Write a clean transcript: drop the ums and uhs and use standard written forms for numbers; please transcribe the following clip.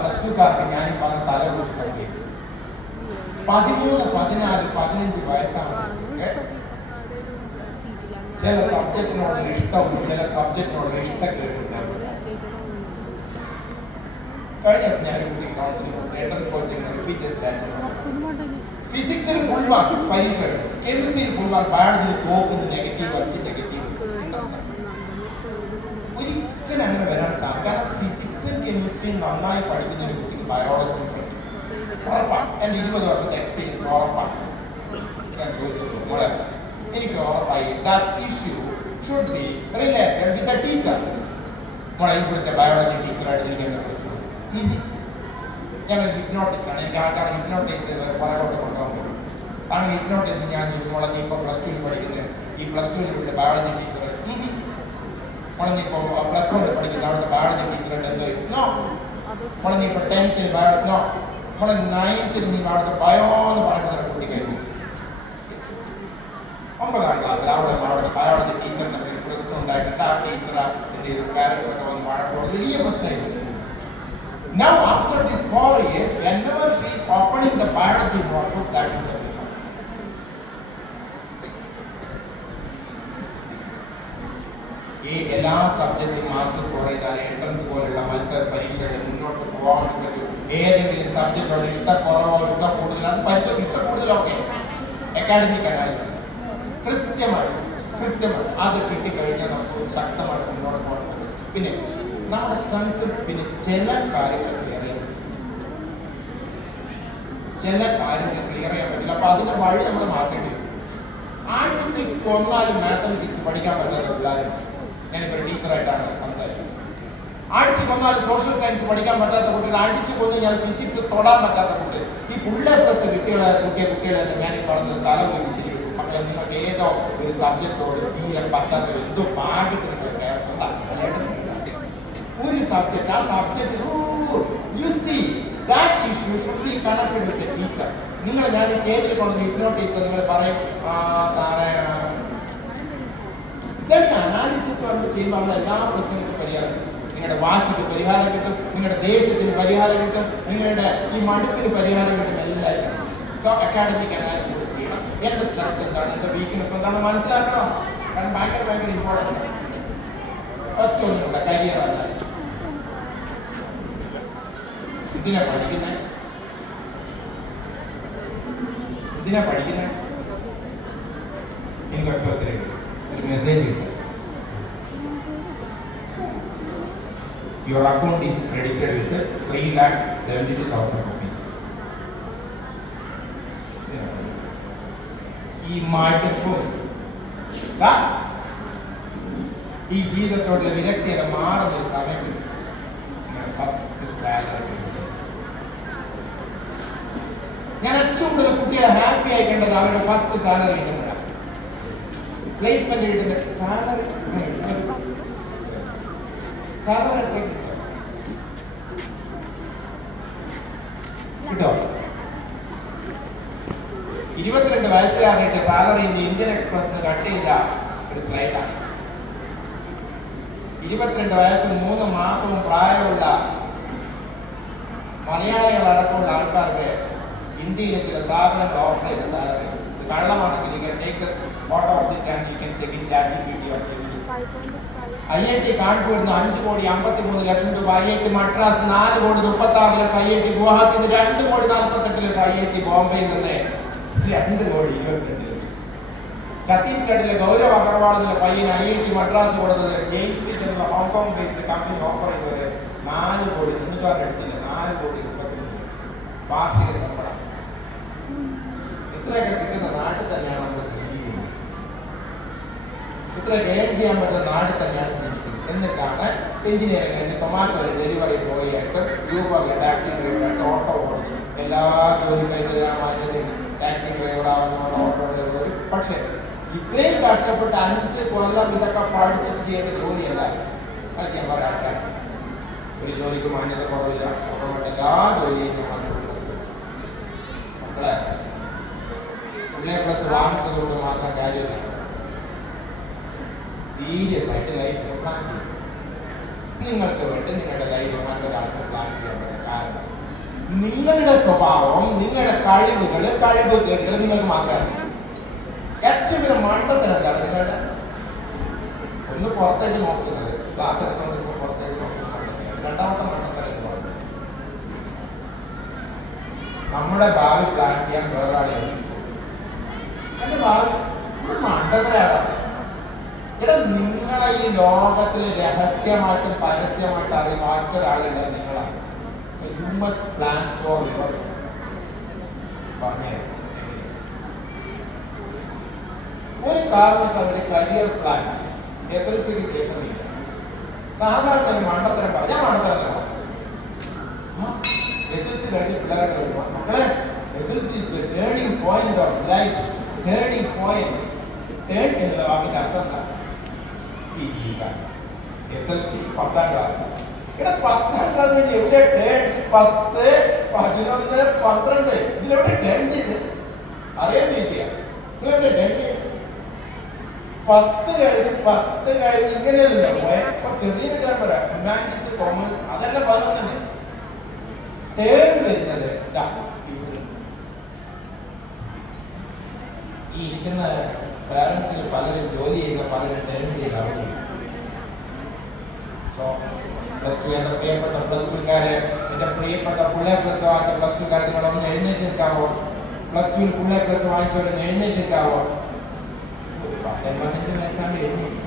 Plus ടുക്കാർക്ക് ഞാൻ പറഞ്ഞ തലകുറിച്ച് സംഖ്യ 13, 14, 15 വയസ്സാണ്. ചില സബ്ജക്റ്റിനോട് ഇഷ്ടവും ചില സബ്ജക്റ്റിനോട് ഇഷ്ടക്കേടുണ്ടാവും. കഴിഞ്ഞ ഞാൻ എൻട്രൻസ് കോച്ചിങ് ഫിസിക്സിൽ ഫുൾ മാർക്ക് പരീക്ഷ, കെമിസ്ട്രിയിൽ ഫുൾ മാർക്ക്, ബയോളജിയിൽ തോക്കുന്ന നെഗറ്റീവ് ഒരിക്കലും അങ്ങനെ വരാൻ സാധിക്കും. കാരണം ഫിസിക്സും കെമിസ്ട്രിയും നന്നായി പഠിക്കുന്ന ഒരു കുട്ടിക്ക് ബയോളജി ഉറപ്പാണ്. എൻ്റെ 20 വർഷത്തെ എക്സ്പീരിയൻസ് ഉറപ്പാണ്. ഞാൻ ചോദിച്ചത് മോളെ എനിക്ക് ഉറപ്പായി that issue should be related with the teacher. മോളെ ഇവിടുത്തെ ബയോളജി ടീച്ചറായിട്ട് ഇരിക്കുന്ന പ്രശ്നം ഞാൻ ഹിപ്നോട്ടിസ്റ്റാണ്. എനിക്ക് ആൾക്കാരെ ഹിപ്നോട്ടൈസ് പുറകോട്ട് കൊണ്ടുപോകാൻ പറ്റും. കാരണം ഹിപ്നോട്ടൈസ് ഞാൻ മോളെ നീ ഇപ്പോൾ പ്ലസ് ടുവിൽ പഠിക്കുന്നത് ഈ പ്ലസ് ടുവിൽ ഇവിടെ ബയോളജി ടീച്ചർ മോളെ നീ ഇപ്പോൾ പ്ലസ് 1 പഠിക്കുന്ന അവിടുത്തെ ബയോളജി ടീച്ചറായിട്ട് എന്തോ നോ. മോളെ നീ ഇപ്പോൾ 10th നോ. മോളെ 9th നീ അവിടുത്തെ ബയോ എന്ന് പറയുന്നത് കുട്ടിക്കായിരുന്നു. 9ാം ക്ലാസ്സിൽ അവിടുത്തെ ബയോളജി ടീച്ചറിന്റെ പ്രശ്നം ഉണ്ടായിട്ടുണ്ട്. ആ ടീച്ചർ എന്ത് ചെയ്തു, പാരന്റ്സ് ഒക്കെ വന്ന് വഴക്കോട് വലിയ പ്രശ്നമായിട്ട്. Now after these 4 years, whenever she is opening the biology notebook, that is her. ഈ എല്ലാ സബ്ജക്റ്റും മാർക്ക് സ്കോർ ചെയ്താൽ എൻട്രൻസ് പോലുള്ള മത്സര പരീക്ഷകളിൽ മുന്നോട്ട് പോകാൻ പറ്റും. ഏതെങ്കിലും സബ്ജക്റ്റോട് ഇഷ്ടക്കുറവോ ഇഷ്ട കൂടുതലാണ് പഠിച്ചോ ഇഷ്ട കൂടുതലൊക്കെ അക്കാഡമിക് അനാലിസിസ് കൃത്യമായി അത് കിട്ടിക്കഴിഞ്ഞാൽ നമുക്ക് ശക്തമായിട്ട് മുന്നോട്ട് പോകാൻ പറ്റും. പിന്നെ നമ്മുടെ സ്ട്രെങ്ത്, പിന്നെ ചില കാര്യങ്ങൾ ക്ലിയർ ചെയ്യാൻ പറ്റില്ല. അപ്പൊ അതിന്റെ വഴി നമ്മൾ മാറ്റേണ്ടി വരും. ആഴ്ച കൊന്നാലും മാത്തമെറ്റിക്സ് പഠിക്കാൻ പറ്റാത്ത പിള്ളേരും, ഞാനിപ്പോൾ ടീച്ചറായിട്ടാണ് സംസാരിക്കുന്നത്. ആഴ്ച കൊന്നാലും സോഷ്യൽ സയൻസ് പഠിക്കാൻ പറ്റാത്ത കുട്ടികൾ, ആഴ്ച കൊന്ന് ഞാൻ ഫിസിക്സ് തൊടാൻ പറ്റാത്ത കുട്ടികൾ, ഈ ഫുൾ എ പ്ലസ് കുട്ടികളെ ഞാൻ ഈ പറഞ്ഞത് തല പോയി ശരി. മക്കളെ നിങ്ങൾക്ക് ഏതോ ഒരു സബ്ജക്റ്റോട് തീരെ പറ്റാത്ത എന്തോ ഭാഗ്യത്തിന് ഒരു സബ്ജക്ട്, ആ subject you see that issue should be connected with a teacher. നിങ്ങൾ ഞാൻ സ്റ്റേജിൽ കൊണ്ടുവന്ന് ഹിപ്നോട്ടൈസ് നിങ്ങൾ പറയും സാറേ ഇതാണ് അനാലിസിസ് വന്ന് ചെയ്യുമ്പോൾ നമ്മൾ എല്ലാ പ്രശ്നങ്ങൾക്കും പരിഹാരം കിട്ടും. നിങ്ങളുടെ വാശിക്ക് പരിഹാരം കിട്ടും, നിങ്ങളുടെ ദേഷ്യത്തിന് പരിഹാരം കിട്ടും, നിങ്ങളുടെ ഈ മടുപ്പിന് പരിഹാരം കിട്ടും, എല്ലാവരും. സോ അക്കാഡമിക് അനാലിസിസ് ചെയ്യണം. എന്റെ സ്ട്രെങ്ത് എന്താണ്, എന്റെ വീക്ക്നെസ് എന്താണെന്ന് മനസ്സിലാക്കണം. കാരണം ഭയങ്കര ഇമ്പോർട്ടൻ്റ്. ഫസ്റ്റ് ഒന്നുമില്ല, കരിയർ അനാലിസിസ്. ഇതിനെ പഠിക്കുന്നത് ഇൻകോപ്പത്തിലേക്ക് ഒരു മെസ്സേജ് കിട്ടും. Your account is credited with 3,72,000 rupees. ഈ മടുപ്പും ഈ ജീവിതത്തോടുള്ള വിരക്തിയുടെ മാറുന്നൊരു സമയം ഫസ്റ്റ് സാലറി. ഞാൻ ഏറ്റവും കൂടുതൽ കുട്ടികളെ ഹാപ്പി ആയിക്കേണ്ടത് അവരുടെ ഫസ്റ്റ് സാലറി കിട്ടുന്നതാണ്. പ്ലേസ്മെന്റ് കിട്ടുന്ന സാലറി കിട്ടോ? 22 വയസ്സുകാരനായിട്ട് സാലറി ഇന്ത്യൻ എക്സ്പ്രസിന് കട്ട് ചെയ്ത ഒരു സ്ലൈഡാണ്. 22 വയസ്സും 3 മാസവും പ്രായമുള്ള മലയാളികളടക്കമുള്ള ആൾക്കാർക്ക് ഇന്ത്യയിലെ ചില സ്ഥാപനങ്ങൾ ഓഫർ ചെയ്ത സാലറി കള്ളമാണെങ്കിൽ IIT കാൺപൂരിന് 5,53,00,000 രൂപ, IIT മദ്രാസ് 4,36,00,000, IIT ഗുവാഹത്തിന്ന് 2,48,00,000, IIT ബോംബെയിൽ നിന്ന് 2,22,00,000. ഛത്തീസ്ഗഡിലെ ഗൗരവ് അഗർവാൾ എന്ന പയ്യന് IIT മദ്രാസ് കൊടുത്തത് ജെയിംസ് ഫിറ്റ് എന്ന ഹോങ്കോങ് ബേസ്ഡ് കമ്പനി ഓഫർ ചെയ്തത് 4 കോടി 4,30,00,000 വാർഷിക ശമ്പളം. ഇത്രയൊക്കെ കിട്ടുന്ന നാട്ടിൽ തന്നെയാണ് നമ്മൾ ജീവിക്കുന്നത്. ഇത്രയൊക്കെ ഏൺ ചെയ്യാൻ പറ്റുന്ന നാട്ടിൽ തന്നെയാണ് ജീവിക്കുന്നത്. എന്നിട്ടാണ് എഞ്ചിനീയറിംഗ് കഴിഞ്ഞ് സൊമാറ്റോയിൽ ഡെലിവറി ബോയ് ആയിട്ട്, യൂബറിലെ ടാക്സി ഡ്രൈവറായിട്ട്, ഓട്ടോ ഓടിച്ചു, എല്ലാ ജോലിയും ടാക്സി ഡ്രൈവറാവുന്ന ഓട്ടോ ഡ്രൈവർ. പക്ഷേ ഇത്രയും കഷ്ടപ്പെട്ട് 5 കൊല്ലം ഇതൊക്കെ പഠിച്ചിട്ട് ചെയ്യേണ്ട ജോലിയല്ല. അത് ഞാൻ പറയാം, ഒരു ജോലിക്ക് മാന്യത കുറവില്ല, എല്ലാ ജോലിയും മക്കളെ പ്ലസ് വാങ്ങിച്ചതുകൊണ്ട് മാത്രം കാര്യമില്ല. സീരിയസ് ആയിട്ട് ലൈഫ് പ്ലാൻ ചെയ്യും. നിങ്ങൾക്ക് വേണ്ടി നിങ്ങളുടെ ലൈഫ് മറ്റൊരാൾക്ക് പ്ലാൻ ചെയ്യാൻ നിങ്ങളുടെ സ്വഭാവം, നിങ്ങളുടെ കഴിവുകേടുകൾ നിങ്ങൾക്ക് മാത്രമാണ്. ഏറ്റവും വലിയ മണ്ടത്തരം എന്താണ് നിങ്ങളുടെ? ഒന്ന് പുറത്തേക്ക് നോക്കുന്നത്, ക്ലാസ് എടുക്കുന്നത് പുറത്തേക്ക് നോക്കുന്നത്. രണ്ടാമത്തെ മണ്ടത്തരം എന്ന് പറയുന്നത് നമ്മുടെ ഭാവി പ്ലാൻ ചെയ്യാൻ വേറൊരാളെ ഏൽപ്പിച്ചു. എന്റെ ഭാവി മണ്ടത്തരാണ്. ഇവിടെ നിങ്ങളെ ഈ ലോകത്തിൽ രഹസ്യമായിട്ടും പരസ്യമായിട്ടും അറിയുന്ന മറ്റൊരാളില്ല, നിങ്ങളാണ്. So you must plan for yourself. പറഞ്ഞേ ഒരു കാരണവശാലും കരിയർ പ്ലാൻ SLCക്ക് ശേഷം ഇല്ല. സാധാരണ ഒരു മണ്ടത്തരം പറഞ്ഞ മണ്ടത്തരം SLC കഴിഞ്ഞ പിള്ളേരുടെ മക്കളെ SLC is the turning point of life. Turning point. Turn എന്നുള്ള വാക്കിന്റെ അർത്ഥം എന്താ? SLC 10ാം class. ഇവിടെ 10ാം ക്ലാസ് എവിടെ ടേൺ? 10, 11, 12 ഇതിലെവിടെ ടേൺ ചെയ്ത് അറിയാൻ വേണ്ടിയാ ഇവിടെ ടേൺ ചെയ്ത് 10 കഴിഞ്ഞ് ഇങ്ങനെയല്ല ചെറിയ ടേൺ പറയാം. ഹ്യൂമാനിറ്റീസ്, കോമേഴ്സ് അതെല്ലാം പറഞ്ഞു തന്നെ ടേൺ വരുന്നത്. ഈ ഇരിക്കുന്ന പാരന്റ്സിൽ പലരും ജോലി ചെയ്യുന്ന പലരും ടേൺ ചെയ്താവും. സോ പ്ലസ് ടു എന്റെ പ്രിയപ്പെട്ട പ്ലസ് ടുക്കാരെ, എന്റെ പ്രിയപ്പെട്ട ഫുള്ളേ പ്ലസ് വാങ്ങിച്ച പ്ലസ് ടുക്കാരെ, നിങ്ങളൊന്ന് എഴുന്നേറ്റ് നിൽക്കാവോ? പ്ലസ് ടുവിൽ ഫുള്ളേ പ്ലസ് വാങ്ങിച്ചവരൊന്ന് എഴുന്നേറ്റ് നിൽക്കാവോ? 15 വയസ്സാണ്ട് എഴുന്നേറ്റ്